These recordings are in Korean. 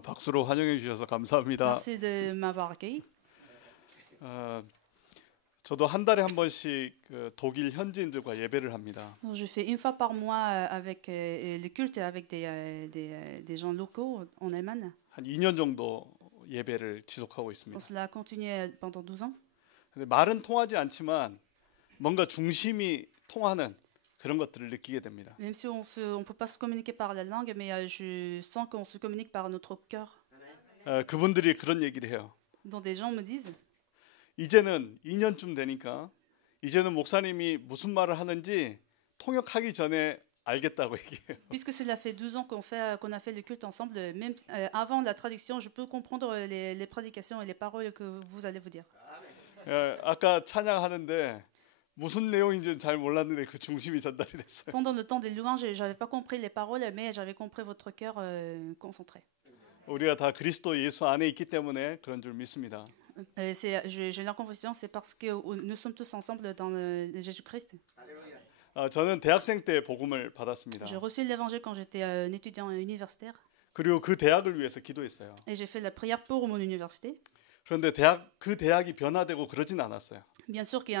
박수로 환영해 주셔서 감사합니다. Merci de m'avoir accueilli. 저도 한 달에 한 번씩 독일 현지인들과 예배를 합니다. Donc, je fais une fois par mois avec le culte avec des gens locaux en Allemagne. 한 2년 정도 예배를 지속하고 있습니다. Donc, cela a continué pendant 12 ans. 근데 말은 통하지 않지만 뭔가 중심이 통하는 그런 것들을 느끼게 됩니다. Même si on peut pas se communiquer par la langue, mais je sens qu'on se communique par notre cœur. 그분들이 그런 얘기를 해요. Donc des gens me disent, 이제는 2년쯤 되니까 이제는 목사님이 무슨 말을 하는지 통역하기 전에 알겠다고 얘기해요. puisque cela fait 12 ans qu'on a fait le culte ensemble, même avant la traduction, je peux comprendre les prédications et les paroles que vous allez vous dire. 아까 찬양하는데 무슨 내용인지는 잘 몰랐는데 그 중심이 전달이 됐어요. Pendant le temps des louanges, j'avais pas compris les paroles, mais j'avais compris votre cœur concentré. 우리가 다 그리스도 예수 안에 있기 때문에 그런 줄 믿습니다. J'ai la conviction, c'est parce que nous sommes tous ensemble dans Jésus-Christ. 저는 대학생 때 복음을 받았습니다. J'ai reçu l'évangile quand j'étais un étudiant universitaire. 그리고 그 대학을 위해서 기도했어요. Et j'ai fait la prière pour mon université. 그런데 그 대학이 변화되고 그러진 않았어요. Bien sûr qu'il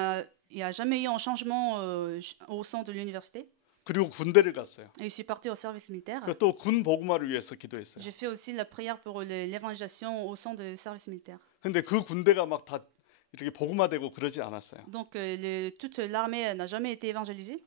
y a jamais eu un changement au sein de l'université. 그리고 군대를 갔어요. Et je suis parti au service militaire. 또 군 복음화를 위해서 기도했어요. J'ai fait aussi la prière pour l'évangélisation au sein du service militaire. 근데 그 군대가 막 다 이렇게 복음화되고 그러지 않았어요. Donc toute l'armée n'a jamais été évangélisée.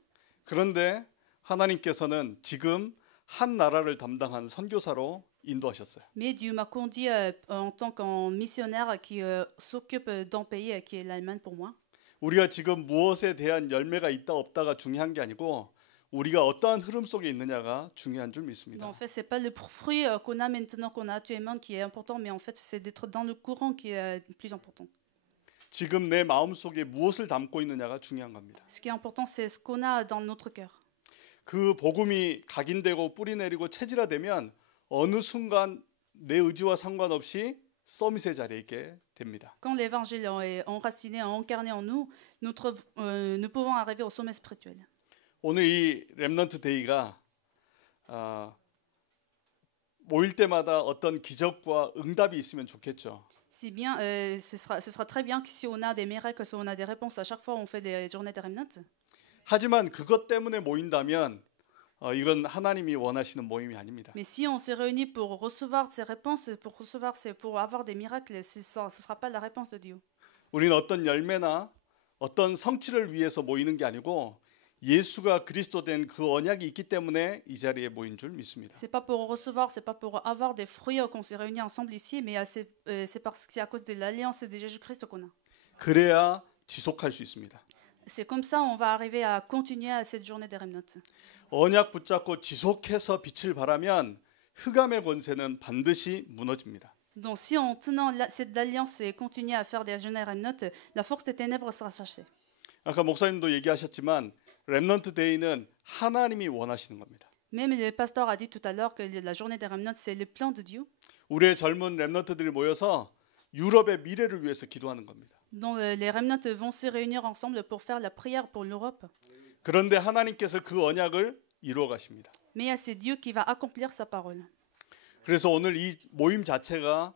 그런데 하나님께서는 지금 한 나라를 담당한 선교사로 인도하셨어요. Mais Dieu m'a conduit en tant qu'un missionnaire qui s'occupe d'un pays qui est l'Allemagne pour moi. 우리가 지금 무엇에 대한 열매가 있다 없다가 중요한 게 아니고 우리가 어떠한 흐름 속에 있느냐가 중요한 줄 믿습니다. En fait, c'est pas le fruit qu'on a maintenant, qu'on a actuellement qui est important, mais en fait, c'est d'être dans le courant qui est le plus important. 지금 내 마음 속에 무엇을 담고 있느냐가 중요한 겁니다. Ce qui est important, c'est ce qu'on a dans notre cœur. 그 복음이 각인되고 뿌리 내리고 체질화되면 어느 순간 내 의지와 상관없이 서밋의 자리에 있게 됩니다. Quand l'évangile est enraciné, incarné en nous, nous pouvons arriver au sommet spirituel. 오늘 이 렘넌트 데이가 모일 때마다 어떤 기적과 응답이 있으면 좋겠죠. Si bien, ce sera très bien que si on a des miracles, si on a des réponses à chaque fois on fait des journées de remnant. 하지만 그것 때문에 모인다면 이건 하나님이 원하시는 모임이 아닙니다. Mais si on s'est réunis pour recevoir ces réponses, pour avoir des miracles, ce sera pas la réponse de Dieu. 우리는 어떤 열매나 어떤 성취를 위해서 모이는 게 아니고 예수가 그리스도 된 그 언약이 있기 때문에 이 자리에 모인 줄 믿습니다. C'est pas pour recevoir, c'est pas pour avoir des fruits qu'on s'est réunis ensemble ici, mais c'est parce que c'est à cause de l'alliance de Jésus-Christ qu'on a. 그래야 지속할 수 있습니다. C'est comme ça on va arriver à continuer à cette journée des remnants. 언약 붙잡고 지속해서 빛을 발하면 흑암의 권세는 반드시 무너집니다. Donc si en tenant cette alliance et continuer à faire des journées remnants, la force des ténèbres sera chassée. 아까 목사님도 얘기하셨지만 렘넌트 데이는 하나님이 원하시는 겁니다. Même le pasteur a dit tout à l'heure que la journée des remnants c'est le plan de Dieu. 우리의 젊은 렘넌트들이 모여서 유럽의 미래를 위해서 기도하는 겁니다. Donc les remnants vont se réunir ensemble pour faire la prière pour l'Europe. 그런데 하나님께서 그 언약을 이루어 가십니다. Mais c'est Dieu qui va accomplir sa parole. 그래서 오늘 이 모임 자체가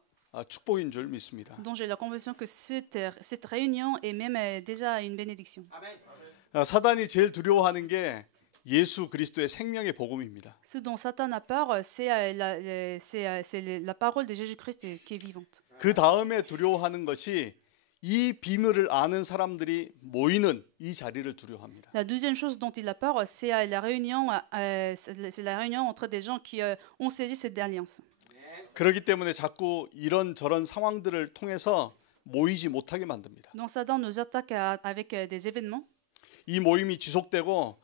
축복인 줄 믿습니다. Donc j'ai la conviction que cette réunion est même déjà une bénédiction. 사단이 제일 두려워하는 게 예수 그리스도의 생명의 복음입니다. Ce dont Satan a peur, c'est la parole de Jésus-Christ qui est vivante. 그 다음에 두려워하는 것이 이 비밀을 아는 사람들이 모이는 이 자리를 두려워합니다. La deuxième chose dont il a peur, c'est la réunion entre des gens qui ont saisi cette alliance. 그렇기 때문에 자꾸 이런 상황들을 통해서 모이지 못하게 만듭니다. Donc Satan nous attaque avec des événements. 이 모임이 지속되고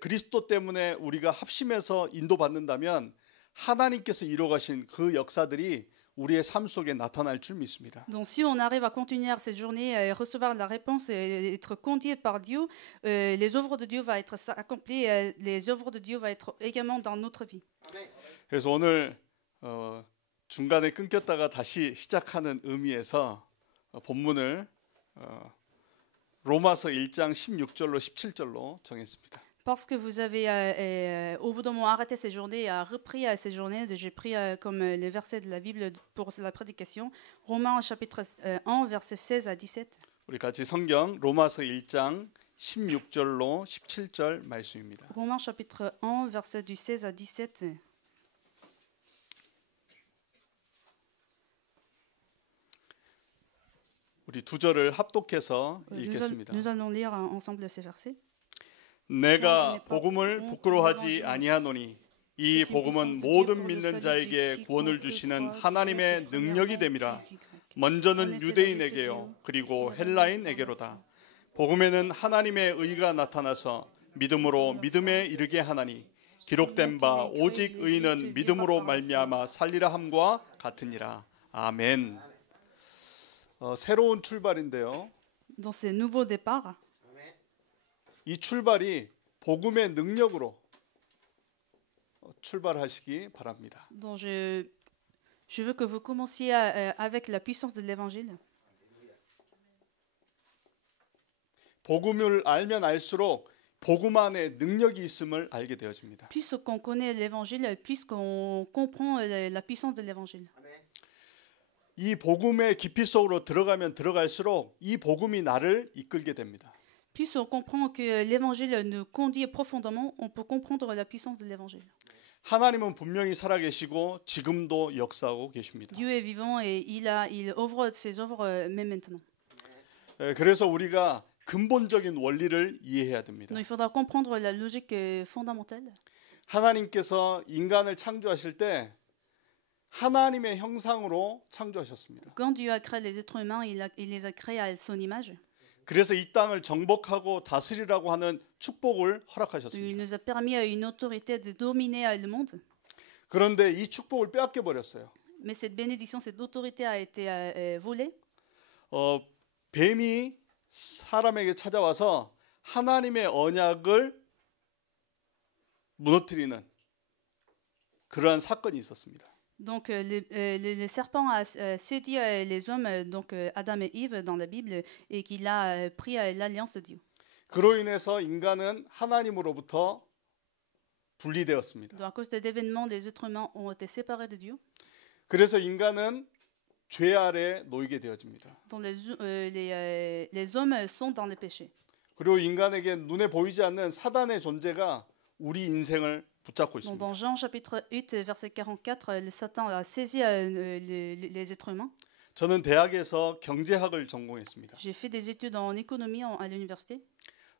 그리스도 때문에 우리가 합심해서 인도받는다면 하나님께서 이루어가신 그 역사들이 우리의 삶 속에 나타날 줄 믿습니다. Donc si on arrive à continuer cette journée et recevoir la réponse et être conduit par Dieu, les œuvres de Dieu vont être accomplies, les œuvres de Dieu vont être également dans notre vie. 그래서 오늘 중간에 끊겼다가 다시 시작하는 의미에서 본문을 로마서 1장 16절로 17절로 정했습니다. Parce que vous avez, au bout d'un moment, arrêté ces journées et a repris ces journées, j'ai pris comme les versets de la Bible pour la prédication. Romains chapitre 1, versets 16 à 17. 우리 같이 성경 로마서 1장 16절로 17절 말씀입니다. Romains chapitre 1, versets du 16 à 17. 우리 두 절을 합독해서 읽겠습니다. Nous allons lire ensemble ces versets. 내가 복음을 부끄러워하지 아니하노니 이 복음은 모든 믿는 자에게 구원을 주시는 하나님의 능력이 됨이라. 먼저는 유대인에게요 그리고 헬라인에게로다. 복음에는 하나님의 의가 나타나서 믿음으로 믿음에 이르게 하나니 기록된 바 오직 의인은 믿음으로 말미암아 살리라 함과 같으니라. 아멘. 새로운 출발인데요. Dans ces nouveaux départs, 이 출발이 복음의 능력으로 출발하시기 바랍니다. dont je veux que vous commenciez avec la puissance de l'évangile. 복음을 알면 알수록 복음 안에 능력이 있음을 알게 되어집니다. Plus qu'on connaît l'évangile, plus qu'on comprend la puissance de l'évangile. 이 복음의 깊이 속으로 들어가면 들어갈수록 이 복음이 나를 이끌게 됩니다. Plus on comprend que l'évangile nous conduit profondément, on peut comprendre la puissance de l'évangile. 하나님은 분명히 살아계시고 지금도 역사하고 계십니다. Dieu est vivant et il ouvre ses œuvres même maintenant. 그래서 우리가 근본적인 원리를 이해해야 됩니다. Donc il faudra comprendre la logique fondamentale. 하나님께서 인간을 창조하실 때 하나님의 형상으로 창조하셨습니다. Quand Dieu a créé les êtres humains, il les a créés à son image. 그래서 이 땅을 정복하고 다스리라고 하는 축복을 Il 허락하셨습니다. nous a permis à une autorité de dominer le monde. 그런데 이 축복을 빼앗겨 버렸어요. Mais cette bénédiction, cette autorité a été volée. 뱀이 사람에게 찾아와서 하나님의 언약을 무너뜨리는 그러한 사건이 있었습니다. Donc le serpent a séduit les hommes, donc Adam et Ève dans la Bible, et qu'il a pris l'alliance de Dieu. 그로 인해서 인간은 하나님으로부터 분리되었습니다. Donc à cause de cet événement, les êtres humains ont été séparés de Dieu. 그래서 인간은 죄 아래 놓이게 되어집니다. Donc les hommes sont dans le péché. 그리고 인간에게 눈에 보이지 않는 사단의 존재가 우리 인생을 붙잡고 Donc 있습니다. dans Jean chapitre 8, verset 44, le Satan a saisi les êtres humains. 저는 대학에서 경제학을 전공했습니다. J'ai fait des études en économie à l'université.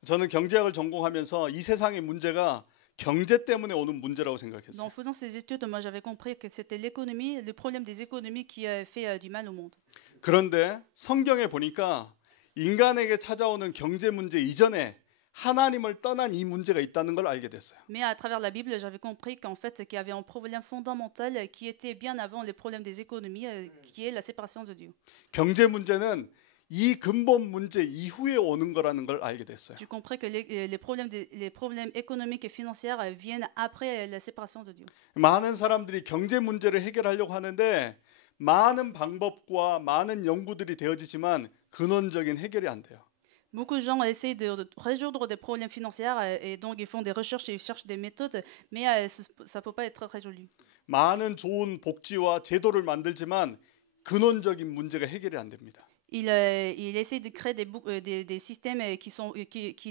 저는 경제학을 전공하면서 이 세상의 문제가 경제 때문에 오는 문제라고 생각했어요. En faisant ces études, moi j'avais compris que c'était l'économie, le problème des économies qui fait du mal au monde. 그런데 성경에 보니까 인간에게 찾아오는 경제 문제 이전에 하나님을 떠난 이 문제가 있다는 걸 알게 됐어요. Mais à travers la Bible, j'avais compris qu'en fait, qu'il y avait un problème fondamental qui était bien avant le problème des économies, qui est la séparation de Dieu. 경제 문제는 이 근본 문제 이후에 오는 거라는 걸 알게 됐어요. J'ai compris que les problèmes économiques et financiers viennent après la séparation de Dieu. 많은 사람들이 경제 문제를 해결하려고 하는데 많은 방법과 많은 연구들이 되어지지만 근원적인 해결이 안 돼요. Beaucoup de gens essayent de résoudre des problèmes financiers et donc ils font des recherches et ils cherchent des méthodes, mais ça ne peut pas être résolu. 많은 좋은 복지와 제도를 만들지만 근원적인 문제가 해결이 안 됩니다. Il essaie de créer des systèmes qui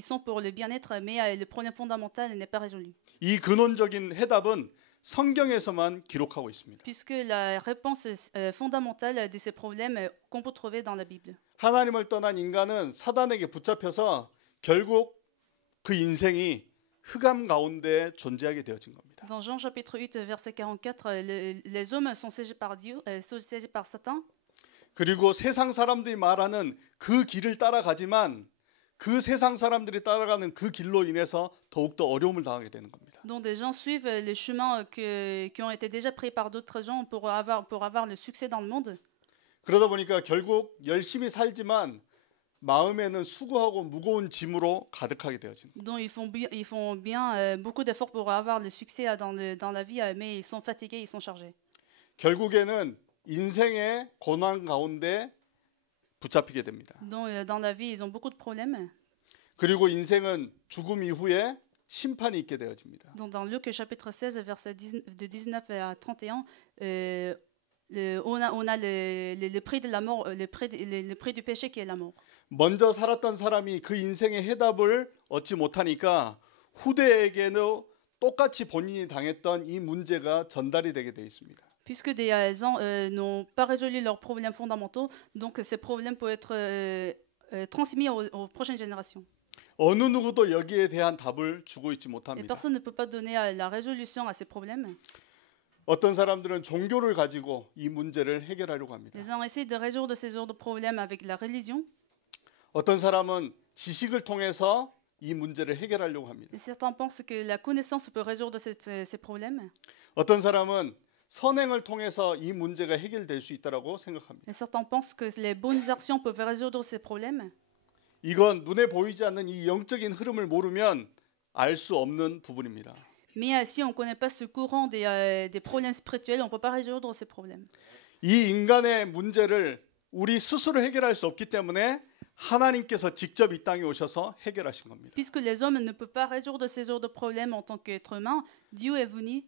sont pour le bien-être, mais le problème fondamental n'est pas résolu. 이 근원적인 해답은 성경에서만 기록하고 있습니다. Puisque la réponse fondamentale de ces problèmes qu'on peut trouver dans la Bible. 하나님을 떠난 인간은 사단에게 붙잡혀서 결국 그 인생이 흑암 가운데 존재하게 되어진 겁니다. Dans Jean chapitre 8 verset 44, les hommes sont saisis par Dieu, sont saisis par Satan. 그리고 세상 사람들이 말하는 그 길을 따라가지만 그 세상 사람들이 따라가는 그 길로 인해서 더욱더 어려움을 당하게 되는 겁니다. Donc des gens suivent les chemins qui ont été déjà pris par d'autres gens pour avoir le succès dans le monde. 그러다 보니까 결국 열심히 살지만 마음에는 수고하고 무거운 짐으로 가득하게 되어진 거예요. Donc ils font bien beaucoup d'efforts pour avoir le succès dans la vie, mais ils sont fatigués, ils sont chargés. 결국에는 인생의 고난 가운데 붙잡히게 됩니다. Donc dans la vie, ils ont beaucoup de problèmes. 그리고 인생은 죽음 이후에 심판이 있게 되어집니다. Donc dans Luc chapitre 16, verset 19 à 31, on a le prix de la mort, le prix du péché qui est la mort. 먼저 살았던 사람이 그 인생의 해답을 얻지 못하니까 후대에게는 똑같이 본인이 당했던 이 문제가 전달이 되게 되어 있습니다. Puisque des gens n'ont pas résolu leurs problèmes fondamentaux, donc ces problèmes peuvent être transmis aux prochaines générations. 어느 누구도 여기에 대한 답을 주고 있지 Et 못합니다. personne ne peut pas donner la résolution à ces problèmes. 어떤 사람들은 종교를 가지고 이 문제를 해결하려고 합니다. Les gens essaient de résoudre ces genres de problèmes avec la religion. 어떤 사람은 지식을 통해서 이 문제를 해결하려고 합니다. Et certains pensent que la connaissance peut résoudre ces problèmes. 어떤 사람은 선행을 통해서 이 문제가 해결될 수 있다고 생각합니다. Et certains pensent que les bonnes actions peuvent résoudre ces problèmes. 이건 눈에 보이지 않는 이 영적인 흐름을 모르면 알 수 없는 부분입니다. Mais si on ne connaît pas ce courant des problèmes spirituels, on ne peut pas résoudre ces problèmes. 이 인간의 문제를 우리 스스로 해결할 수 없기 때문에 하나님께서 직접 이 땅에 오셔서 해결하신 겁니다. Puisque les hommes ne peuvent pas résoudre ces genres de problèmes en tant qu'être humain, Dieu est venu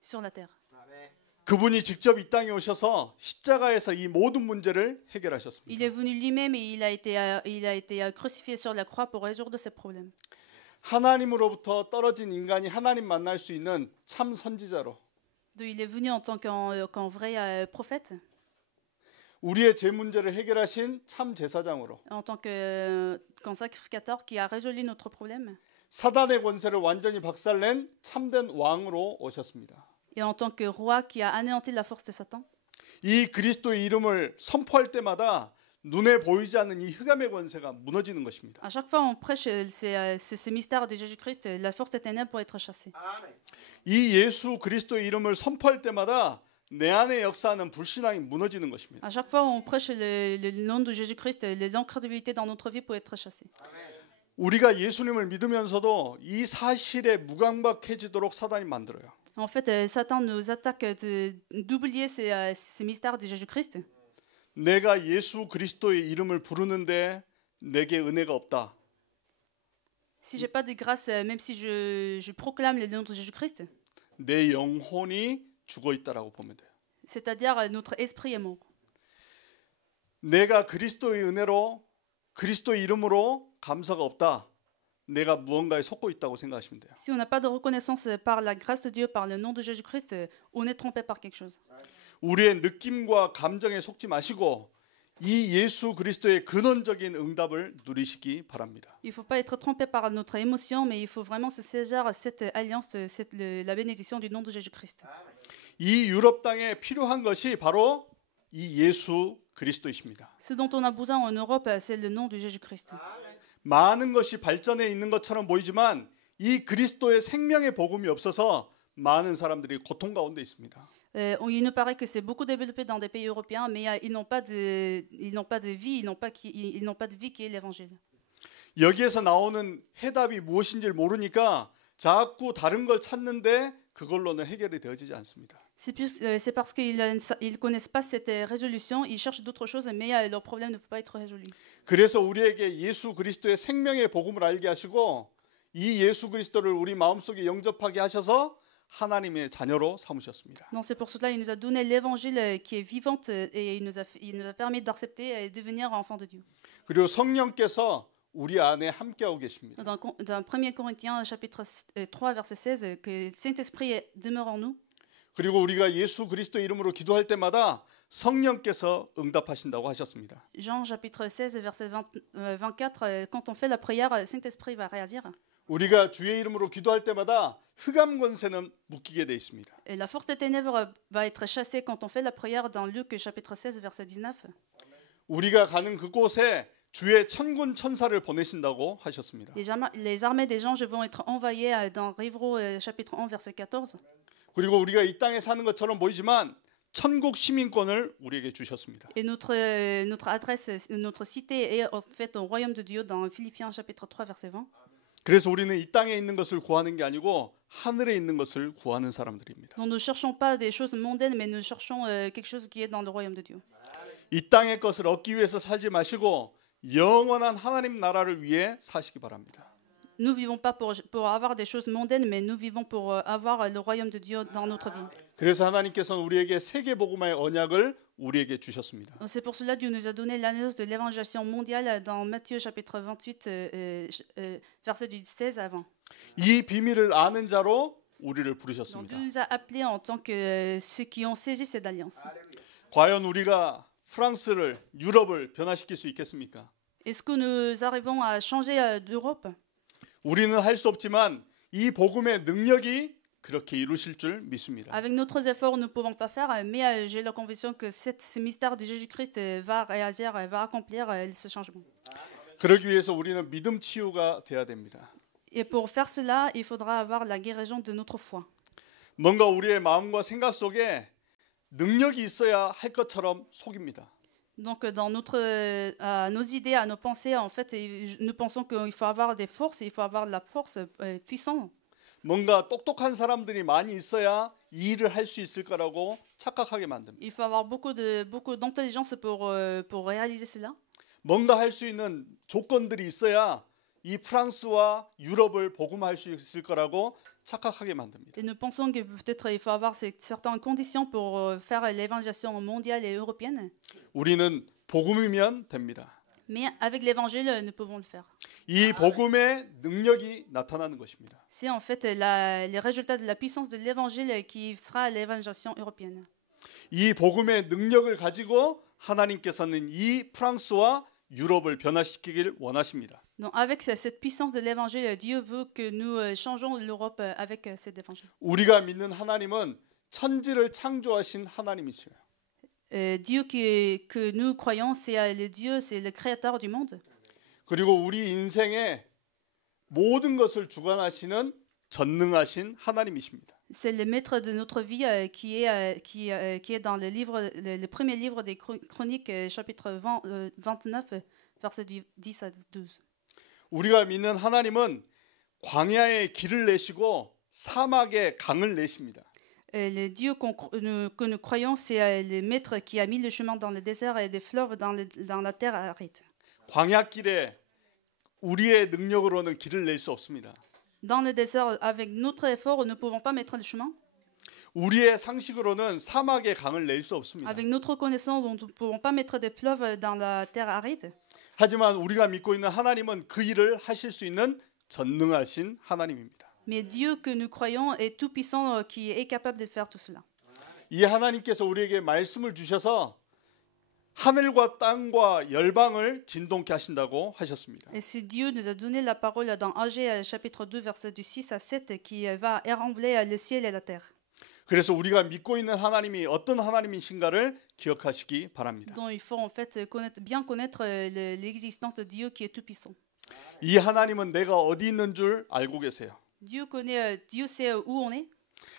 sur la terre. 그분이 직접 이 땅에 오셔서 십자가에서 이 모든 문제를 Il 해결하셨습니다. est venu lui-même et il a été crucifié sur la croix pour résoudre ces problèmes. 하나님으로부터 떨어진 인간이 하나님 만날 수 있는 참 선지자로 Donc, il est venu en tant qu'un vrai prophète, 우리의 죄 문제를 해결하신 참 제사장으로 en tant qu'un sacrificateur qui a résolu notre problème, 사단의 권세를 완전히 박살낸 참된 왕으로 오셨습니다. et en tant que roi qui a anéanti la force de Satan. 이 그리스도의 이름을 선포할 때마다 눈에 보이지 않는 이 흑암의 권세가 무너지는 것입니다. À chaque fois on prêche ce mystère de Jésus-Christ, la force des ténèbres pour être chassée. 이 예수 그리스도의 이름을 선포할 때마다 내 안에 역사하는 불신앙이 무너지는 것입니다. À chaque fois on prêche le nom de Jésus-Christ, l'incrédulité dans notre vie pour être chassée. 우리가 예수님을 믿으면서도 이 사실에 무감각해지도록 사단이 만들어요. En fait, Satan nous attaque d'oublier ce mystère de Jésus-Christ. 내가 예수 그리스도의 이름을 부르는데 내게 은혜가 없다. Si j'ai pas de grâce, même si je proclame le nom de Jésus-Christ, 내 영혼이 죽어 있다라고 보면 돼요. c'est-à-dire notre esprit est mort. 내가 그리스도의 은혜로 그리스도의 이름으로 감사가 없다. 내가 무언가에 속고 있다고 생각하시면 돼요. Si on n'a pas de reconnaissance par la grâce de Dieu, par le nom de Jésus-Christ, on est trompé par quelque chose. 우리의 느낌과 감정에 속지 마시고 이 예수 그리스도의 근원적인 응답을 누리시기 바랍니다. Il ne faut pas être trompé par notre émotion, mais il faut vraiment se saisir cette alliance, la bénédiction du nom de Jésus-Christ. 이 유럽 땅에 필요한 것이 바로 이 예수 그리스도이십니다. Ce dont on a besoin en Europe, c'est le nom de Jésus-Christ. 많은 것이 발전해 있는 것처럼 보이지만 이 그리스도의 생명의 복음이 없어서 많은 사람들이 고통 가운데 있습니다. Il nous paraît que c'est beaucoup développé dans des pays européens, mais ils n'ont pas de vie, ils n'ont pas de vie qui est l'évangile. 여기에서 나오는 해답이 무엇인지를 모르니까 자꾸 다른 걸 찾는데 그걸로는 해결이 되어지지 않습니다. C'est parce qu'ils ne connaissent pas cette résolution, ils cherchent d'autres choses, mais leur problème ne peut pas être résolu. 그래서 우리에게 예수 그리스도의 생명의 복음을 알게 하시고 이 예수 그리스도를 우리 마음속에 영접하게 하셔서 하나님의 자녀로 삼으셨습니다. Donc c'est pour cela qu'il nous a donné l'évangile qui est vivante et il nous a permis d'accepter et de devenir enfant de Dieu. 그리고 성령께서 우리 안에 함께하고 계십니다. Dans 1 Corinthiens chapitre 3 verset 16 que Saint-Esprit demeure en nous. 그리고 우리가 예수 그리스도 이름으로 기도할 때마다 성령께서 응답하신다고 하셨습니다. Jean chapitre 16 verset 24 quand on fait la prière, Saint-Esprit va réagir. 우리가 주의 이름으로 기도할 때마다 흑암 권세는 묶이게 돼 있습니다. Et la force des ténèbres va être chassée quand on fait la prière dans Luc chapitre 16 verset 19. 우리가 가는 그곳에 주의 천군 천사를 보내신다고 하셨습니다. Les armées des anges vont être envoyées dans Rivero chapitre 1 verset 14. 그리고 우리가 이 땅에 사는 것처럼 보이지만 천국 시민권을 우리에게 주셨습니다. Et notre adresse, notre cité est en fait au royaume de Dieu dans Philippiens chapitre 3 verset 20. 그래서 우리는 이 땅에 있는 것을 구하는 게 아니고 하늘에 있는 것을 구하는 사람들입니다. Donc nous ne cherchons pas des choses mondaines, mais nous cherchons quelque chose qui est dans le royaume de Dieu. 이 땅의 것을 얻기 위해서 살지 마시고 영원한 하나님 나라를 위해 사시기 바랍니다. Nous vivons pas pour avoir des choses mondaines, mais nous vivons pour avoir le royaume de Dieu dans notre vie. 그래서 하나님께서는 우리에게 세계복음화의 언약을 우리에게 주셨습니다. C'est pour cela que Dieu nous a donné l'annonce de l'évangélisation mondiale dans Matthieu chapitre 28, verset du 16 à 20. 이 비밀을 아는 자로 우리를 Donc 부르셨습니다. Dieu nous a appelés en tant que ceux qui ont saisi cette alliance. 과연 우리가 프랑스를, 유럽을 변화시킬 수 있겠습니까? Est-ce que nous arrivons à changer d'Europe? 우리는 할 수 없지만 이 복음의 능력이 그렇게 이루실 줄 믿습니다. Avec notre effort, nous ne pouvons pas faire, mais j'ai la conviction que ce mystère de Jésus-Christ va réaliser, va accomplir ce changement. 그러기 위해서 우리는 믿음 치유가 돼야 됩니다. Et pour faire cela, il faudra avoir la guérison de notre foi. 뭔가 우리의 마음과 생각 속에 능력이 있어야 할 것처럼 속입니다. Donc dans à nos idées, à nos pensées, en fait, nous pensons qu'il faut avoir des forces, il faut avoir de la force puissante. 뭔가 똑똑한 사람들이 많이 있어야 이 일을 할 수 있을 거라고 착각하게 만듭니다. Il faut avoir beaucoup d'intelligence pour réaliser cela. 뭔가 할 수 있는 조건들이 있어야 이 프랑스와 유럽을 복음화할 수 있을 거라고 착각하게 만듭니다. Et nous pensons que peut-être il faut avoir certaines conditions pour faire l'évangélisation mondiale et européenne. 우리는 복음이면 됩니다. Mais avec l'évangile, nous pouvons le faire. 이 복음의 능력이 나타나는 것입니다. C'est en fait les résultats de la puissance de l'évangile qui sera l'évangélisation européenne. 이 복음의 능력을 가지고 하나님께서는 이 프랑스와 유럽을 변화시키길 원하십니다. Donc avec cette puissance de l'évangile, Dieu veut que nous changeons l'Europe avec cet évangile. 우리가 믿는 하나님은 천지를 창조하신 하나님이시요. Dieu que nous croyons, c'est le Dieu, c'est le créateur du monde. 그리고 우리 인생의 모든 것을 주관하시는 전능하신 하나님이십니다. C'est le maître de notre vie qui est dans le premier livre des Chroniques, chapitre 29, versets 10 à 12. 우리가 믿는 하나님은 광야에 길을 내시고 사막에 강을 내십니다. Le Dieu que nous croyons, c'est le maître qui a mis le chemin dans le désert et des fleuves dans la terre aride. 광야길에 우리의 능력으로는 길을 낼 수 없습니다. Dans le désert, avec notre effort, nous ne pouvons pas mettre le chemin. 우리의 상식으로는 사막에 강을 낼 수 없습니다. Avec notre connaissance, nous ne pouvons pas mettre des fleuves dans la terre aride. 하지만 우리가 믿고 있는 하나님은 그 일을 하실 수 있는 전능하신 하나님입니다. Mais Dieu que nous croyons est tout puissant, qui est capable de faire tout cela. 이 하나님께서 우리에게 말씀을 주셔서 하늘과 땅과 열방을 진동케 하신다고 하셨습니다. Et c'est Dieu nous a donné la parole dans Agé chapitre 2 verset du 6 à 7 qui va érambler le ciel et la terre. 그래서 우리가 믿고 있는 하나님이 어떤 하나님이신가를 기억하시기 바랍니다. Donc il faut en fait bien connaître l'existence de Dieu qui est tout puissant. 이 하나님은 내가 어디 있는 줄 알고 계세요. Dieu sait où on est.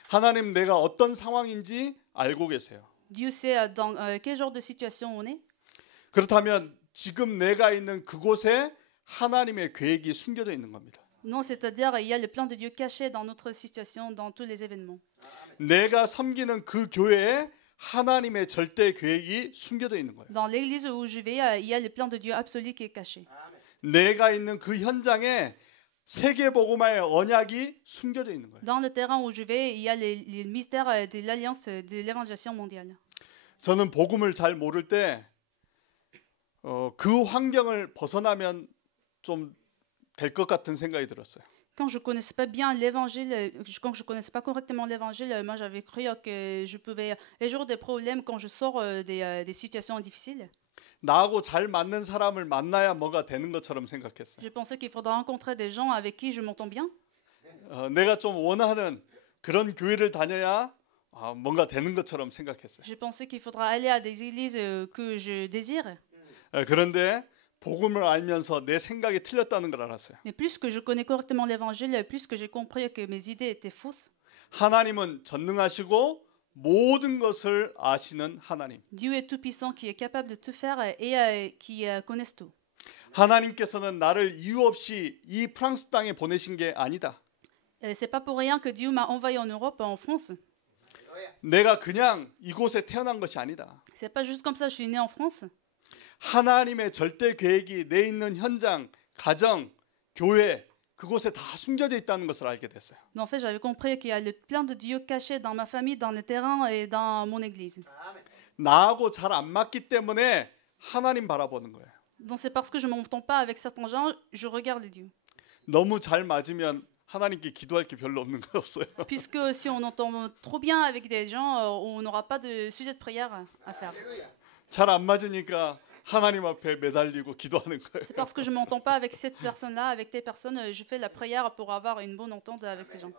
하나님 내가 어떤 상황인지 알고 계세요. Dieu sait dans quel genre de situation on est. 그렇다면 지금 내가 있는 그곳에 하나님의 계획이 숨겨져 있는 겁니다. Non, c'est-à-dire il y a le plan de Dieu caché dans notre situation, dans tous les événements. 내가 섬기는 그 교회에 하나님의 절대 계획이 숨겨져 있는 거예요. Dans l'église où je vais, il y a le plan de Dieu absolu qui est caché. 내가 있는 그 현장에 세계 복음화의 언약이 숨겨져 있는 거예요. Dans le terrain où je vais, il y a les mystères de l'alliance de l'évangélisation mondiale. 저는 복음을 잘 모를 때 그 환경을 벗어나면 좀 될 것 같은 생각이 들었어요. Quand je connaissais pas bien l'évangile, quand je connaissais pas correctement l'évangile, moi j'avais cru que je pouvais résoudre des problèmes quand je sors des situations difficiles. 나하고 잘 맞는 사람을 만나야 뭐가 되는 것처럼 생각했어요. Je pensais qu'il faudra rencontrer des gens avec qui je m'entends bien. 내가 좀 원하는 그런 교회를 다녀야 뭔가 되는 것처럼 생각했어요. Je pensais qu'il faudra aller à des églises que je désire. 그런데 복음을 알면서 내 생각이 틀렸다는 걸 알았어요. Mais plus que je connais correctement l'évangile, plus que j'ai compris que mes idées étaient fausses. 하나님은 전능하시고 모든 것을 아시는 하나님. Dieu est tout puissant, qui est capable de tout faire et qui connaît tout. 하나님께서는 나를 이유 없이 이 프랑스 땅에 보내신 게 아니다. C'est pas pour rien que Dieu m'a envoyé en Europe, en France. 내가 그냥 이곳에 태어난 것이 아니다. C'est pas juste comme ça, je suis né en France. 하나님의 절대 계획이 내 있는 현장, 가정, 교회 그곳에 다 숨겨져 있다는 것을 알게 됐어요. En fait, j'avais compris qu'il y a plein de dieux cachés dans ma famille, dans le terrain et dans mon église. 나하고 잘 안 맞기 때문에 하나님 바라보는 거예요. Donc c'est parce que je ne m'entends pas avec certains gens, je regarde les dieux. 너무 잘 맞으면 하나님께 기도할 게 별로 없는 거 없어요. Puisque si on entend trop bien avec des gens, on n'aura pas de sujet de prière à faire. 잘 안 맞으니까 하나님 앞에 매달리고 기도하는 거예요. C'est parce que je ne m'entends pas avec cette personne-là, avec telle personne, je fais la prière pour avoir une bonne entente avec ces gens.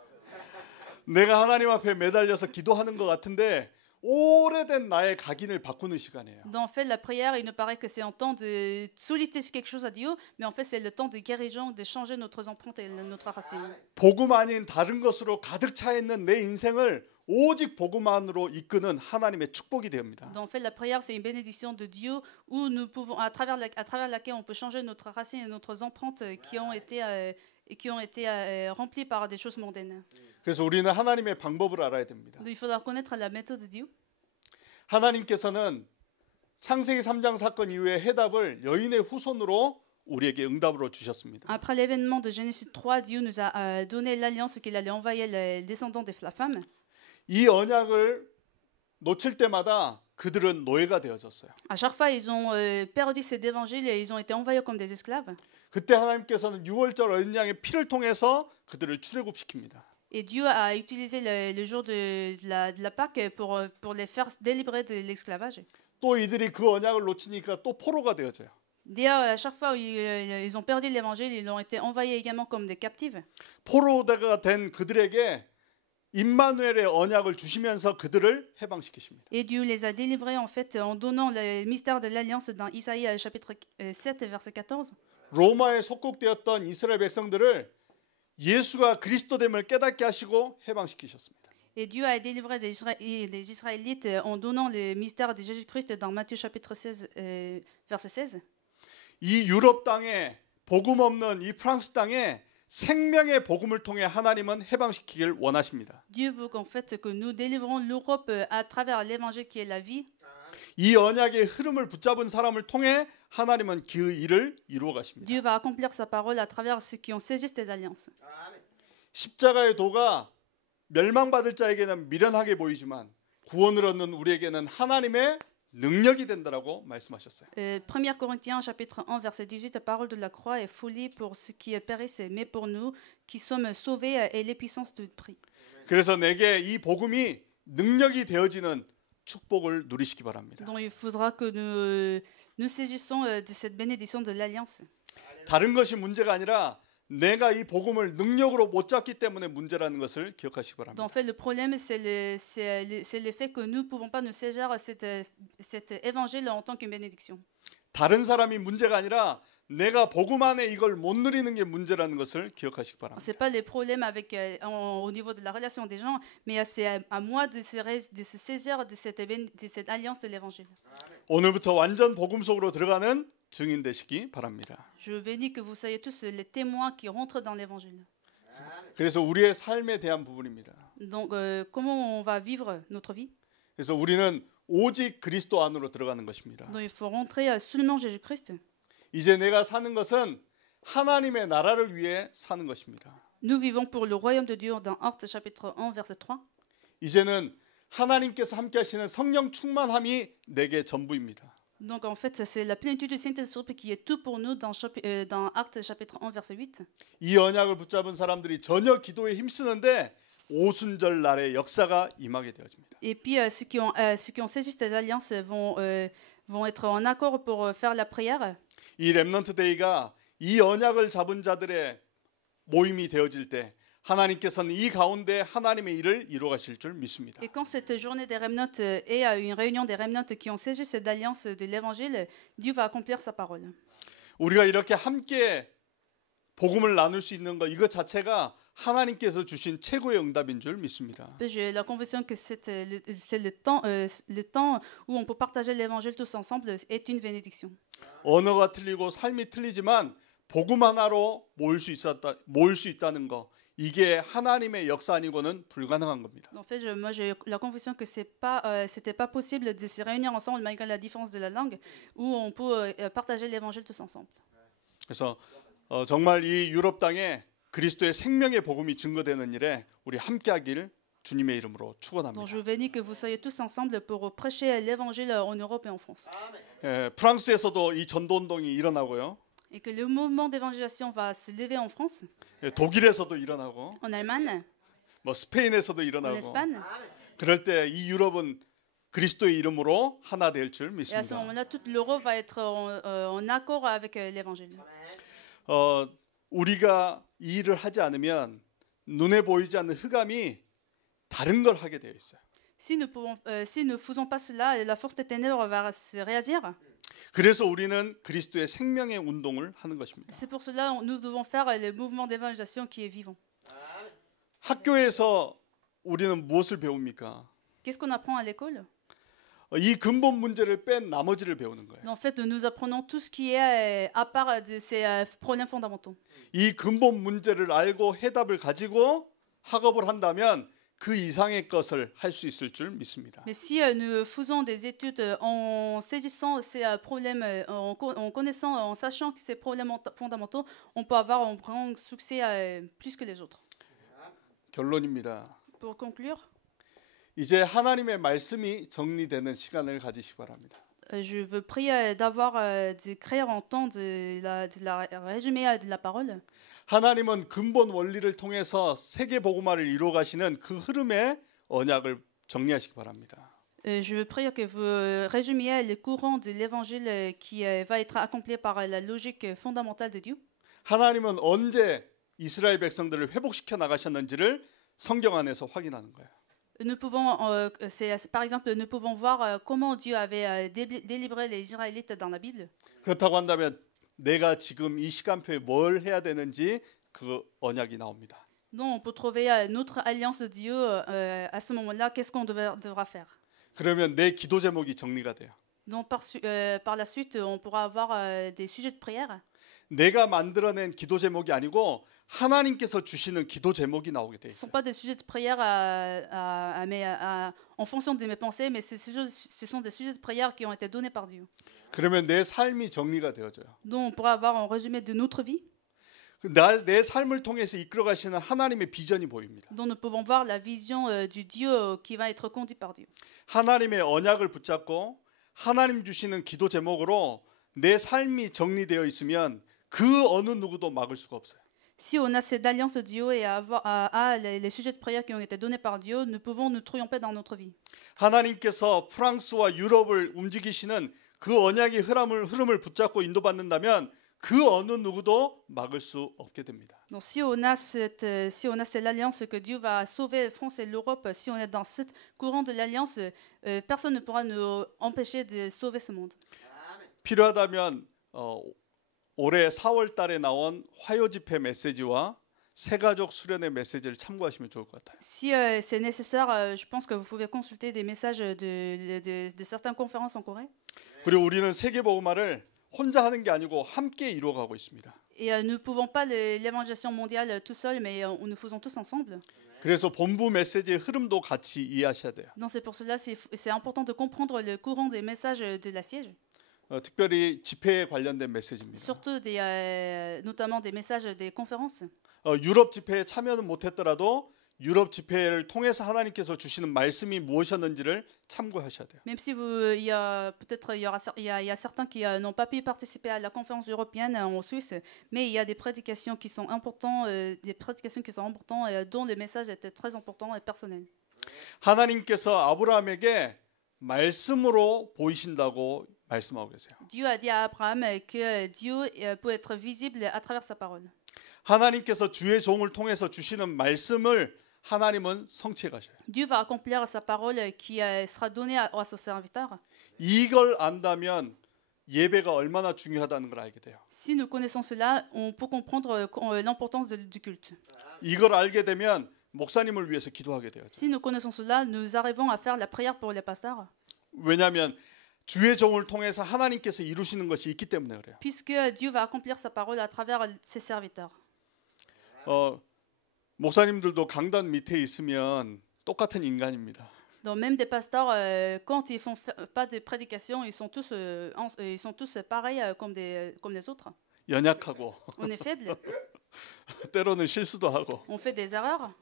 내가 하나님 앞에 매달려서 기도하는 것 같은데 오래된 나의 각인을 바꾸는 시간이에요. Donc en fait, la prière, il nous paraît que c'est un temps de solliciter quelque chose à Dieu, mais en fait, c'est le temps de guérison, de changer notre empreinte et notre racine. 복음 아닌 다른 것으로 가득 차 있는 내 인생을 오직 복음 안으로 이끄는 하나님의 축복이 됩니다. Donc en fait, la prière, c'est une bénédiction de Dieu où nous pouvons, à travers laquelle on peut changer notre racine et notre empreinte qui ont été remplies par des choses mondaines. 그래서 우리는 하나님의 방법을 알아야 됩니다. Donc il faudra connaître la méthode de Dieu. 하나님께서는 창세기 3장 사건 이후에 해답을 여인의 후손으로 우리에게 응답으로 주셨습니다. Après l'événement de Genèse 3, Dieu nous a donné l'alliance qu'il allait envoyer les descendants de la femme. 이 언약을 놓칠 때마다 그들은 노예가 되어졌어요. À chaque fois, ils ont perdu cet évangile et ils ont été envoyés comme des esclaves. 그때 하나님께서는 유월절 어린 양의 피를 통해서 그들을 출애굽시킵니다. Et Dieu a utilisé le jour de la Pâque pour les faire délivrer de l'esclavage. 또 이들이 그 언약을 놓치니까 또 포로가 되어져요. D'ailleurs, à chaque fois où ils ont perdu l'évangile, ils ont été envoyés également comme des captives. 포로가 된 그들에게 임마누엘의 언약을 주시면서 그들을 해방시키십니다. Et Dieu les a délivrés en fait en donnant le mystère de l'alliance dans Isaïe chapitre 7 verset 14. 로마에 속국되었던 이스라엘 백성들을 예수가 그리스도됨을 깨닫게 하시고 해방시키셨습니다. Et Dieu a délivré les Israélites en donnant le mystère de Jésus-Christ dans Matthieu chapitre 16 verset 16. 이 유럽 땅에 복음 없는 이 프랑스 땅에 생명의 복음을 통해 하나님은 해방시키길 원하십니다. Dieu veut qu'en fait que nous délivrons l'Europe à travers l'évangile qui est la vie. 이 언약의 흐름을 붙잡은 사람을 통해 하나님은 그 일을 이루어 가십니다. Dieu va accomplir sa parole à travers ceux qui ont saisi cette alliance. 십자가의 도가 멸망받을 자에게는 미련하게 보이지만 구원을 얻는 우리에게는 하나님의 능력이 된다라고 말씀하셨어요. 1 Corinthiens chapitre 1 verset 18, la parole de la croix est folie pour ceux qui périssent, mais pour nous qui sommes sauvés est les puissances de prix. 그래서 내게 이 복음이 능력이 되어지는 축복을 누리시기 바랍니다. Donc il faudra que nous saisissons de cette bénédiction de l'alliance. 다른 것이 문제가 아니라 내가 이 복음을 능력으로 못 잡기 때문에 문제라는 것을 기억하시기 바랍니다. Donc en fait le problème c'est le fait que nous ne pouvons pas nous saisir cet évangile en tant qu'une bénédiction. 다른 사람이 문제가 아니라 내가 복음 안에 이걸 못 누리는 게 문제라는 것을 기억하시기 바랍니다. C'est pas les problèmes avec au niveau de la relation des gens, mais c'est à moi de se saisir de cette alliance de l'évangile. 오늘부터 완전 복음 속으로 들어가는 증인 되시기 바랍니다. Je bénis que vous soyez tous les témoins qui rentrent dans l'évangile. 그래서 우리의 삶에 대한 부분입니다. Donc comment on va vivre notre vie? 그래서 우리는 오직 그리스도 안으로 들어가는 것입니다. Donc il faut rentrer seulement Jésus-Christ. 이제 내가 사는 것은 하나님의 나라를 위해 사는 것입니다. Nous vivons pour le royaume de Dieu dans Actes chapitre 1 verset 3. 이제는 하나님께서 함께 하시는 성령 충만함이 내게 전부입니다. Donc en fait, c'est la plénitude du Saint-Esprit qui est tout pour nous dans Actes chapitre 1 verset 8. 이 언약을 붙잡은 사람들이 전혀 기도에 힘쓰는데 오순절 날의 역사가 임하게 되어집니다. Et puis ceux qui ont saisi cette alliance vont être en accord pour faire la prière. 이 렘넌트 데이가 이 언약을 잡은 자들의 모임이 되어질 때 하나님께서는 이 가운데 하나님의 일을 이루어 가실 줄 믿습니다. Et quand cette journée des remnants est à une réunion des remnants qui ont saisi cette alliance de l'évangile, Dieu va accomplir sa parole. 우리가 이렇게 함께 복음을 나눌 수 있는 것 이것 자체가 하나님께서 주신 최고의 응답인 줄 믿습니다. J'ai la conviction que c'est le temps où on peut partager l'évangile tous ensemble est une bénédiction. 언어가 틀리고 삶이 틀리지만 복음 하나로 모일 수 있다는 거 이게 하나님의 역사 아니고는 불가능한 겁니다. En fait, moi j'ai la conviction que c'était pas possible de se réunir ensemble malgré la différence de la langue où on peut partager l'évangile tous ensemble. 그래서 정말 이 유럽 땅에 그리스도의 생명의 복음이 증거되는 일에 우리 함께하길 주님의 이름으로 Donc 축원합니다. je bénis que vous soyez tous ensemble pour prêcher l'évangile en Europe et en France. 프랑스에서도 이 전도 운동이 일어나고요. Et que le mouvement d'évangélisation va se lever en France, 독일에서도 일어나고 en Allemagne, 뭐 스페인에서도 en 일어나고 Espagne. 그럴 때 이 유럽은 그리스도의 이름으로 하나 될 줄 Et à ce 믿습니다. moment-là, toute l'Europe va être en accord avec l'évangile. 우리가 이 일을 하지 않으면 눈에 보이지 않는 흑암이 다른 걸 하게 되어 있어요. Si nous faisons pas cela, la force des ténèbres va se réagir. 그래서 우리는 그리스도의 생명의 운동을 하는 것입니다. C'est pour cela que nous devons faire le mouvement d'évangélisation qui est vivant. 학교에서 우리는 무엇을 배웁니까? Qu'est-ce qu'on apprend à l'école? 이 근본 문제를 뺀 나머지를 배우는 거예요. En fait, nous apprenons tout ce qui est à part de ces problèmes fondamentaux. 이 근본 문제를 알고 해답을 가지고 학업을 한다면 그 이상의 것을 할 수 있을 줄 믿습니다. Mais si nous faisons des études en saisissant ces problèmes, en connaissant, en sachant que ces problèmes fondamentaux, on peut avoir un grand succès plus que les autres. 결론입니다. Pour conclure, 이제 하나님의 말씀이 정리되는 시간을 가지시기 바랍니다. je veux prier d'avoir de créer en temps de la résumé de la parole. 하나님은 근본 원리를 통해서 세계 복음화를 이루어 가시는 그 흐름의 언약을 정리하시기 바랍니다. Je veux prier que vous résumiez le courant de l'évangile qui va être accompli par la logique fondamentale de Dieu. 하나님은 언제 이스라엘 백성들을 회복시켜 나가셨는지를 성경 안에서 확인하는 거예요. Nous pouvons, par exemple, nous pouvons voir comment Dieu avait délivré les Israélites dans la Bible. 그렇다고 한다면 내가 지금 이 시간표에 뭘 해야 되는지 그 언약이 나옵니다. Donc, on peut trouver notre alliance de Dieu à ce moment-là. Qu'est-ce qu'on devra faire? 그러면 내 기도 제목이 정리가 돼요. Donc, par la suite, on pourra avoir des sujets de prière. 내가 만들어낸 기도 제목이 아니고 하나님께서 주시는 기도 제목이 나오게 돼 Ce ne sont 있어요. pas des sujets de prière en fonction de mes pensées, mais ce sont des sujets de prière qui ont été donnés par Dieu. 그러면 내 삶이 정리가 되어져요. Donc, on pourra avoir un résumé de notre vie. 내 삶을 통해서 이끌어 가시는 하나님의 비전이 보입니다. Donc, nous pouvons voir la vision du Dieu qui va être conduit par Dieu. 하나님의 언약을 붙잡고 하나님 주시는 기도 제목으로 내 삶이 정리되어 있으면 그 어느 누구도 막을 수가 없어요. Si on a cette alliance de Dieu et les sujets de prière qui ont été donnés par Dieu, nous pouvons nous triompher dans notre vie. 하나님께서 프랑스와 유럽을 움직이시는 그 언약의 흐름을 붙잡고 인도받는다면 그 어느 누구도 막을 수 없게 됩니다. Donc si on a cette alliance que Dieu va sauver la France et l'Europe, si on est dans ce courant de l'alliance, personne ne pourra nous empêcher de sauver ce monde. 필요하다면 올해 4월 달에 나온 화요 집회 메시지와 새가족 수련회 메시지를 참고하시면 좋을 것 같아요. Si c'est nécessaire, je pense que vous pouvez consulter des messages de certaines conférences en Corée. 그리고 우리는 세계 복음화를 혼자 하는 게 아니고 함께 이루어가고 있습니다. Et nous ne pouvons pas l'évangélisation mondiale tout seul, mais nous faisons tous ensemble. 그래서 본부 메시지의 흐름도 같이 이해하셔야 돼요. Donc c'est pour cela c'est important de comprendre le courant des messages de la siège, 특별히 집회에 관련된 메시지입니다. surtout notamment des messages des conférences. 유럽 집회에 참여는 못했더라도 유럽 집회를 통해서 하나님께서 주시는 말씀이 무엇이었는지를 참고하셔야 돼요. Même si il y a certains qui n'ont pas pu participer à la conférence européenne en Suisse, mais il y a des prédications qui sont importantes, dont le message était très important et personnel. 하나님께서 아브라함에게 말씀으로 보이신다고 말씀하고 계세요. Dieu a dit à Abraham que Dieu peut être visible à travers sa parole. 하나님께서 주의 종을 통해서 주시는 말씀을 하나님은 성취해 가셔요. Dieu va accomplir sa parole qui sera donnée à son serviteur. 이걸 안다면 예배가 얼마나 중요하다는 걸 알게 돼요. Si nous connaissons cela, on peut comprendre l'importance du culte. 이걸 알게 되면 목사님을 위해서 기도하게 돼요. Si nous connaissons cela, nous arrivons à faire la prière pour les pasteurs. 왜냐하면 주의 종을 통해서 하나님께서 이루시는 것이 있기 때문에 그래요. Puisque Dieu va accomplir sa parole à travers ses serviteurs. 목사님들도 강단 밑에 있으면 똑같은 인간입니다. Donc même des pasteurs, quand ils font pas de prédication, ils sont tous pareils comme les autres. 연약하고 On est faible. 때로는 실수도 하고. On fait des erreurs,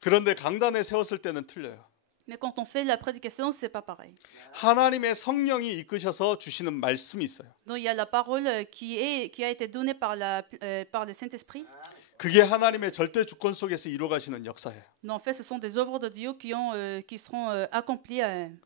그런데 강단에 세웠을 때는 틀려요. mais quand on fait la prédication, c'est pas pareil. 하나님의 성령이 이끄셔서 주시는 말씀이 있어요. Donc il y a la parole qui a été donnée par le Saint-Esprit. 그게 하나님의 절대 주권 속에서 이루어가시는 역사예요. Donc en fait, ce sont des œuvres de Dieu qui seront accomplies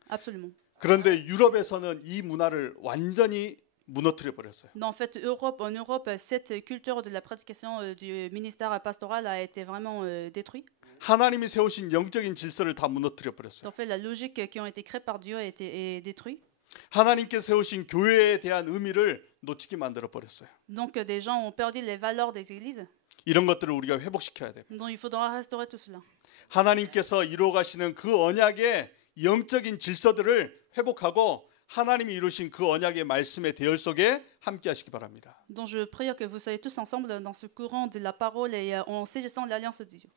absolument. 그런데 유럽에서는 이 문화를 완전히 무너뜨려 버렸어요. Donc en fait, en Europe, cette culture de la prédication du ministère pastoral a été vraiment détruite. 하나님이 세우신 영적인 질서를 다 무너뜨려 버렸어요. Donc en fait, la logique qui ont été créées par Dieu est détruite. 하나님께 세우신 교회에 대한 의미를 놓치게 만들어 버렸어요. Donc des gens ont perdu les valeurs des églises. 이런 것들을 우리가 회복시켜야 돼요. Donc il faudra restaurer tout cela. 하나님께서 이루어가시는 그 언약의 영적인 질서들을 회복하고 하나님이 이루신 그 언약의 말씀의 대열 속에 함께하시기 바랍니다. Donc je prie que vous soyez tous ensemble dans ce courant de la parole et en saisissant l'alliance de Dieu.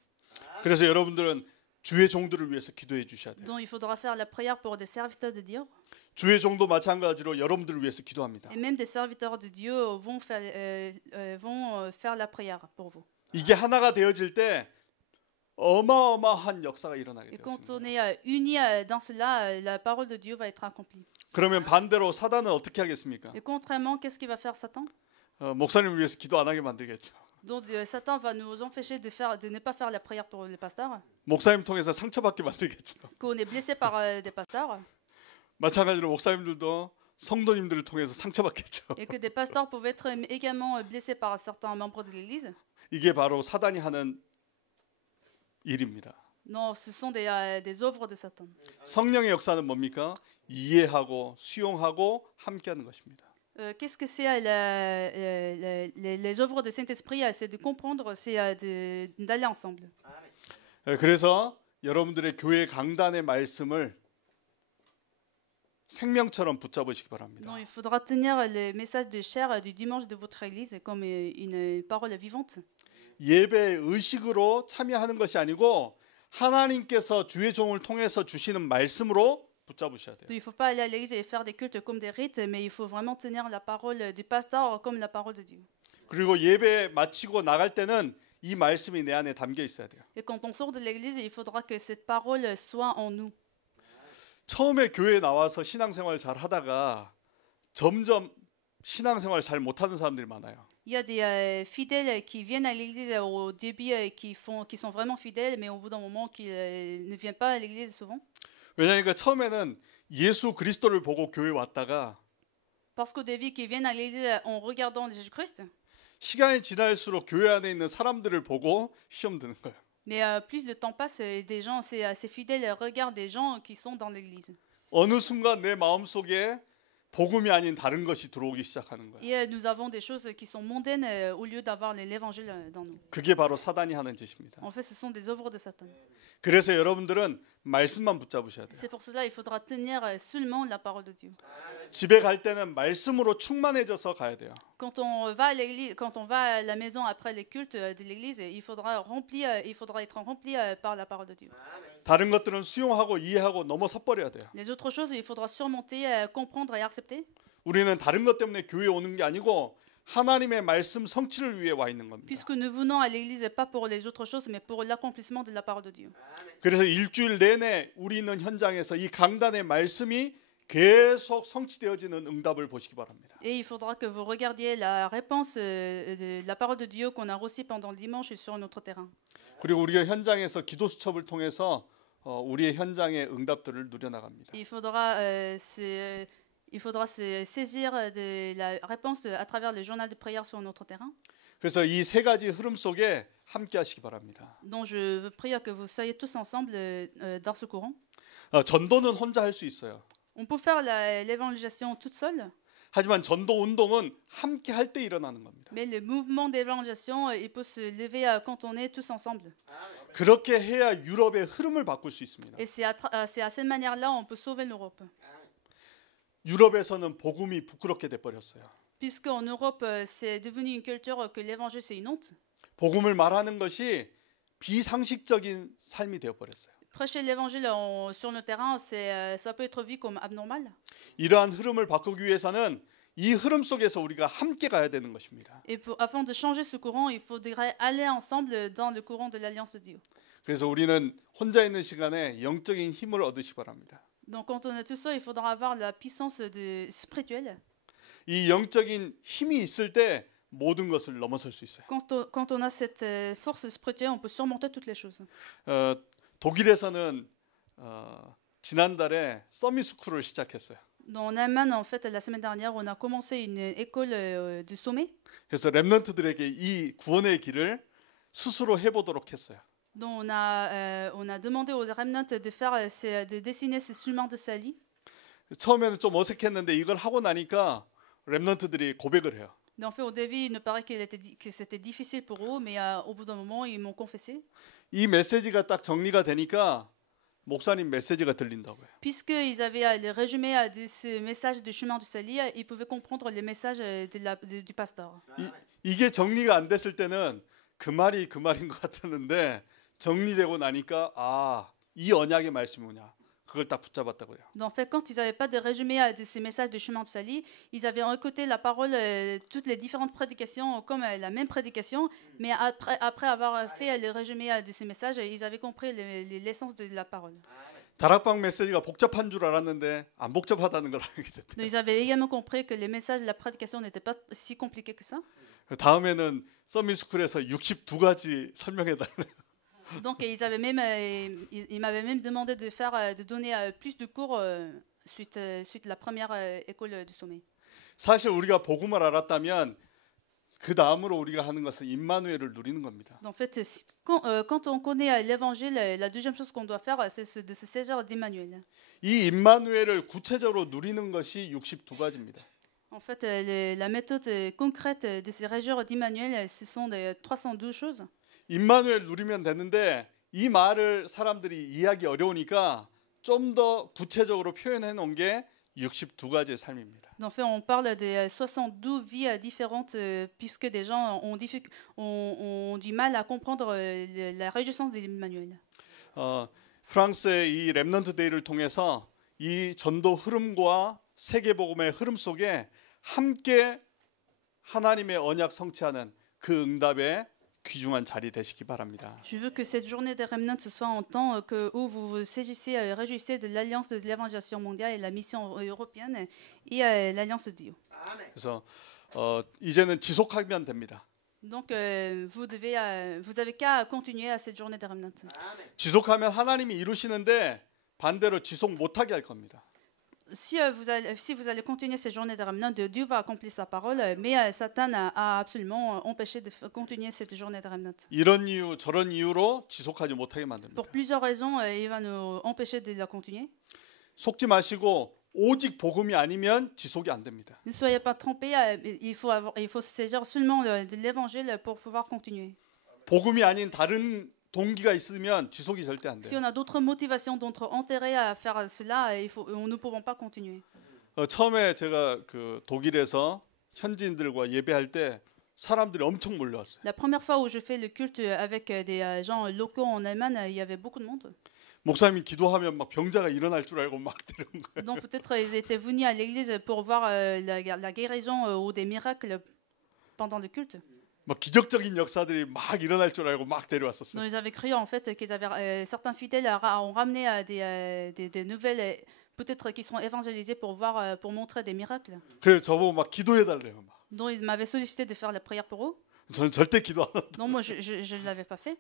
그래서 여러분들은 주의 종들을 위해서 기도해 주셔야 돼요. Donc il faudra faire la prière pour des serviteurs de Dieu. 주의 종도 마찬가지로 여러분들을 위해서 기도합니다. Et même des serviteurs de Dieu vont faire la prière pour vous. 이게 하나가 되어질 때 어마어마한 역사가 일어나게 Et 돼요. quand on est unis dans cela, la parole de Dieu va être accomplie. 그러면 반대로 사단은 어떻게 하겠습니까? Et contrairement, qu'est-ce qu'il va faire Satan? 목사님을 위해서 기도 안 하게 만들겠죠. Donc Satan va nous empêcher de ne pas faire la prière pour les pasteurs, 목사님 통해서 상처받게 만들겠죠. qu'on est blessé par des pasteurs, 마찬가지로 목사님들도 성도님들을 통해서 상처받겠죠. et que des pasteurs pouvaient être également blessés par certains membres de l'Église. 이게 바로 사단이 하는 일입니다. Non, ce sont des œuvres de Satan. 성령의 역사는 뭡니까? 이해하고 수용하고 함께하는 것입니다. Qu'est-ce que c'est les œuvres de Saint-Esprit? C'est de comprendre, c'est d'aller ensemble. 그래서 여러분들의 교회 강단의 말씀을 생명처럼 붙잡으시기 바랍니다. Donc il faudra tenir le message de chair du dimanche de votre église comme une parole vivante. 예배 의식으로 참여하는 것이 아니고 하나님께서 주의 종을 통해서 주시는 말씀으로 붙잡으셔야 돼요. Donc il ne faut pas aller à l'église et faire des cultes comme des rites, mais il faut vraiment tenir la parole du pasteur comme la parole de Dieu. 그리고 예배 마치고 나갈 때는 이 말씀이 내 안에 담겨 있어야 돼요. Et quand on sort de l'église, il faudra que cette parole soit en nous. 처음에 교회에 나와서 신앙생활 잘 하다가 점점 신앙생활 잘 못하는 사람들이 많아요. Il y a des fidèles qui viennent à l'église au début qui sont vraiment fidèles, mais au bout d'un moment qui ne viennent pas à l'église souvent. 왜냐하니까 처음에는 예수 그리스도를 보고 교회 왔다가 Parce qu'au début, qui viennent à l'église en regardant Jésus-Christ, 시간이 지날수록 교회 안에 있는 사람들을 보고 시험 드는 거예요. mais plus le temps passe, des gens, ces fidèles regardent des gens qui sont dans l'église. 어느 순간 내 마음속에 복음이 아닌 다른 것이 들어오기 시작하는 거예요. Et nous avons des choses qui sont mondaines au lieu d'avoir l'évangile dans nous. 그게 바로 사단이 하는 짓입니다. En fait, ce sont des œuvres de Satan. 그래서 여러분들은 말씀만 붙잡으셔야 돼요. C'est pour cela qu'il faudra tenir seulement la parole de Dieu. 집에 갈 때는 말씀으로 충만해져서 가야 돼요. Quand on va à l'église, quand on va à la maison après les cultes de l'église, il faudra être rempli par la parole de Dieu. 다른 것들은 수용하고 이해하고 넘어서 버려야 돼요. Les autres choses, il faudra surmonter, comprendre et accepter. 우리는 다른 것 때문에 교회에 오는 게 아니고 하나님의 말씀 성취를 위해 와 있는 겁니다. Puisque nous venons à l'église pas pour les autres choses, mais pour l'accomplissement de la parole de Dieu. 그래서 일주일 내내 우리 있는 현장에서 이 강단의 말씀이 계속 성취되어지는 응답을 보시기 바랍니다. Et il faudra que vous regardiez la réponse de la parole de Dieu qu'on a reçue pendant le dimanche sur notre terrain. 그리고 우리가 현장에서 기도 수첩을 통해서 우리의 현장의 응답들을 누려나갑니다. Il faudra se saisir de la réponse à travers le journal de prière sur notre terrain. 그래서 이 세 가지 흐름 속에 함께 하시기 바랍니다. Donc je veux prier que vous soyez tous ensemble dans ce courant. 전도는 혼자 할 수 있어요. On peut faire l'évangélisation toute seule, 하지만 전도 운동은 함께 할 때 일어나는 겁니다. mais le mouvement d'évangélisation, il peut se lever quand on est tous ensemble. 그렇게 해야 유럽의 흐름을 바꿀 수 있습니다. Et c'est à cette manière-là on peut sauver l'Europe. 유럽에서는 복음이 부끄럽게 돼 버렸어요. Puisque en Europe, c'est devenu une culture que l'évangile c'est une honte. 복음을 말하는 것이 비상식적인 삶이 되어 버렸어요. Prêcher l'évangile sur le terrain, ça peut être vu comme abnormal. 이러한 흐름을 바꾸기 위해서는 이 흐름 속에서 우리가 함께 가야 되는 것입니다. Et afin de changer ce courant, il faudrait aller ensemble dans le courant de l'Alliance de Dieu. 그래서 우리는 혼자 있는 시간에 영적인 힘을 얻으시 바랍니다. Donc quand on est tout seul, il faudra avoir la puissance spirituelle. 이 영적인 힘이 있을 때 모든 것을 넘어설 수 있어요. Quand on a cette force spirituelle, on peut surmonter toutes les choses. 독일에서는 지난달에 서밋 스쿨을 시작했어요. En Allemagne, en fait, la semaine dernière, on a commencé une école de sommet. 그래서 렘넌트들에게 이 구원의 길을 스스로 해보도록 했어요. Donc on a demandé aux remnants de faire, de dessiner ces chemins de salut. 처음에는 좀 어색했는데 이걸 하고 나니까 렘넌트들이 고백을 해요. En fait, au début, il nous paraît que c'était difficile pour eux, mais au bout d'un moment, ils m'ont confessé. 이 메시지가 딱 정리가 되니까 목사님 메시지가 들린다고요. Puisqu'ils avaient le résumé de ce message du chemin du salut, ils pouvaient comprendre le message du pasteur. 이게 정리가 안 됐을 때는 그 말이 그 말인 것 같았는데 정리되고 나니까 이 언약의 말씀이 뭐냐 그걸 딱 붙잡았다고요. En fait, quand ils n'avaient pas de résumé de ces messages du chemin du salut, ils avaient écouté la parole, toutes les différentes prédications comme la même prédication, mais après avoir fait le résumé de ces messages, ils avaient compris l'essence de la parole. 다락방 메시지가 복잡한 줄 알았는데 안 복잡하다는 걸 알게 됐대요. Donc, ils avaient également compris que les messages de la prédication n'étaient pas si compliqués que ça. 다음에는 서밋스쿨에서 62가지 설명해 달래요. Donc ils m'avaient même demandé de donner plus de cours suite la première école du sommet. 사실 우리가 복음을 알았다면 그 다음으로 우리가 하는 것은 임마누엘을 누리는 겁니다. En fait, quand on connaît l'évangile, la deuxième chose qu'on doit faire, c'est de se saisir d'Emmanuel. 이 임마누엘을 구체적으로 누리는 것이 62가지입니다. En fait, la méthode concrète de se réjouir d'Emmanuel, ce sont 312 choses. 임마누엘 누리면 되는데 이 말을 사람들이 이해하기 어려우니까 좀 더 구체적으로 표현해 놓은 게 62가지의 삶입니다. En fait, on parle de 72 vies différentes puisque des gens ont du mal à comprendre la réjouissance d'Emmanuel. 프랑스의 이 렘넌트 데이를 통해서 이 전도 흐름과 세계복음의 흐름 속에 함께 하나님의 언약 성취하는 그 응답에 귀중한 자리 되시기 바랍니다. Je veux que cette journée des remnants soit un temps où vous vous saisissez, réjouissez de l'alliance de l'évangélisation mondiale et la mission européenne et l'alliance de Dieu. 그래서 이제는 지속하면 됩니다. Donc vous avez qu'à continuer à cette journée des remnants. 지속하면 하나님이 이루시는데 반대로 지속 못하게 할 겁니다. Si vous allez continuer ces journées de remnants, Dieu va accomplir sa parole, mais Satan a absolument empêché de continuer cette journée de remnants. 이런 이유 저런 이유로 지속하지 못하게 만듭니다. Pour plusieurs raisons, il va nous empêcher de la continuer. 속지 마시고 오직 복음이 아니면 지속이 안 됩니다. Ne soyez pas trompés, il faut se saisir seulement de l'évangile pour pouvoir continuer. 복음이 아닌 다른 동기가 있으면 지속이 절대 안 Si 돼요. on a d'autres motivations, d'autres intérêts à faire cela, nous ne pouvons pas continuer. 처음에 제가 그 독일에서 현지인들과 예배할 때 사람들이 엄청 몰려왔어요. La première fois où je fais le culte avec des gens locaux en Allemagne, il y avait beaucoup de monde. 목사님이 기도하면 막 병자가 일어날 줄 알고 막 들은 거예요. Donc peut-être ils étaient venus à l'église pour voir la guérison ou des miracles pendant le culte. 막 기적적인 역사들이 막 일어날 줄 알고 막 데려왔었어요. Donc ils avaient cru en fait qu'ils avaient certains fidèles ont ramené des nouvelles peut-être qui seront évangélisées pour voir pour montrer des miracles. 그래서 저보고 막 기도해 달래요. 막. Donc ils m'avaient sollicité de faire la prière pour eux. 저는 절대 기도 안 한다. Non, moi je ne l'avais pas fait.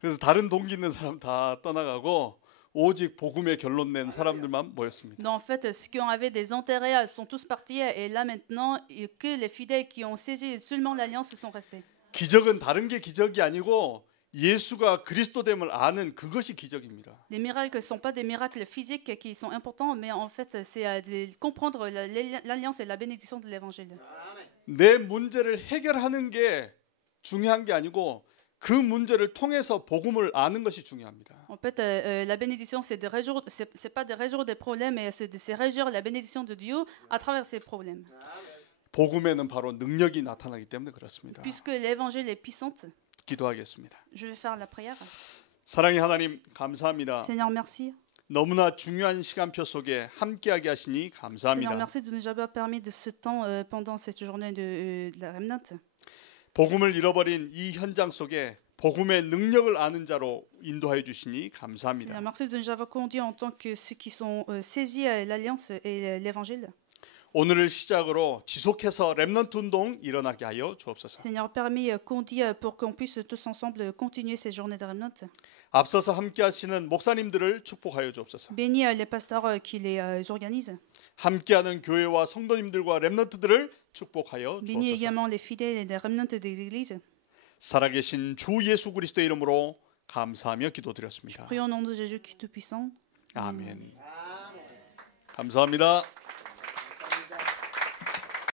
그래서 다른 동기 있는 사람 다 떠나가고 오직 복음의 결론 낸 사람들만 모였습니다. Donc en fait, ceux qui avaient des intérêts sont tous partis et là maintenant, que les fidèles qui ont saisi seulement l'alliance sont restés. 기적은 다른 게 기적이 아니고 예수가 그리스도됨을 아는 그것이 기적입니다. Les miracles ne sont pas des miracles physiques qui sont importants, mais en fait, c'est de comprendre l'alliance et la bénédiction de l'évangile. 내 문제를 해결하는 게 중요한 게 아니고 그 문제를 통해서 복음을 아는 것이 중요합니다. En fait, la bénédiction, c'est pas de résoudre des problèmes, mais c'est de se réjouir la bénédiction de Dieu à travers ces problèmes. 복음에는 바로 능력이 나타나기 때문에 그렇습니다. Puisque l'évangile est puissante, 기도하겠습니다. je vais faire la prière. 사랑의 하나님 감사합니다. Seigneur, merci. 너무나 중요한 시간표 속에 함께하게 하시니 Seigneur, 감사합니다. merci de nous avoir permis de ce temps pendant cette journée de la Remnant. 복음을 잃어버린 이 현장 속에 복음의 능력을 아는 자로 인도하여 주시니 Seigneur, 감사합니다. merci de nous avoir conduits en tant que ceux qui sont saisis à l'Alliance et l'Évangile. 오늘을 시작으로 지속해서 렘넌트 운동 일어나게 하여 주옵소서. Seigneur, permis conduits pour qu'on puisse tous ensemble continuer ces journées de Remnant. 앞서서 함께 하시는 목사님들을 축복하여 주옵소서. Bénis les pasteurs qui les organisent. 함께하는 교회와 성도님들과 렘넌트들을 축복하여 Bénis 주옵소서. également les fidèles et les remnants des églises. 살아계신 주 예수 그리스도의 이름으로 감사하며 기도드렸습니다. Prions au nom de Jésus qui est tout-puissant. 아멘. 감사합니다.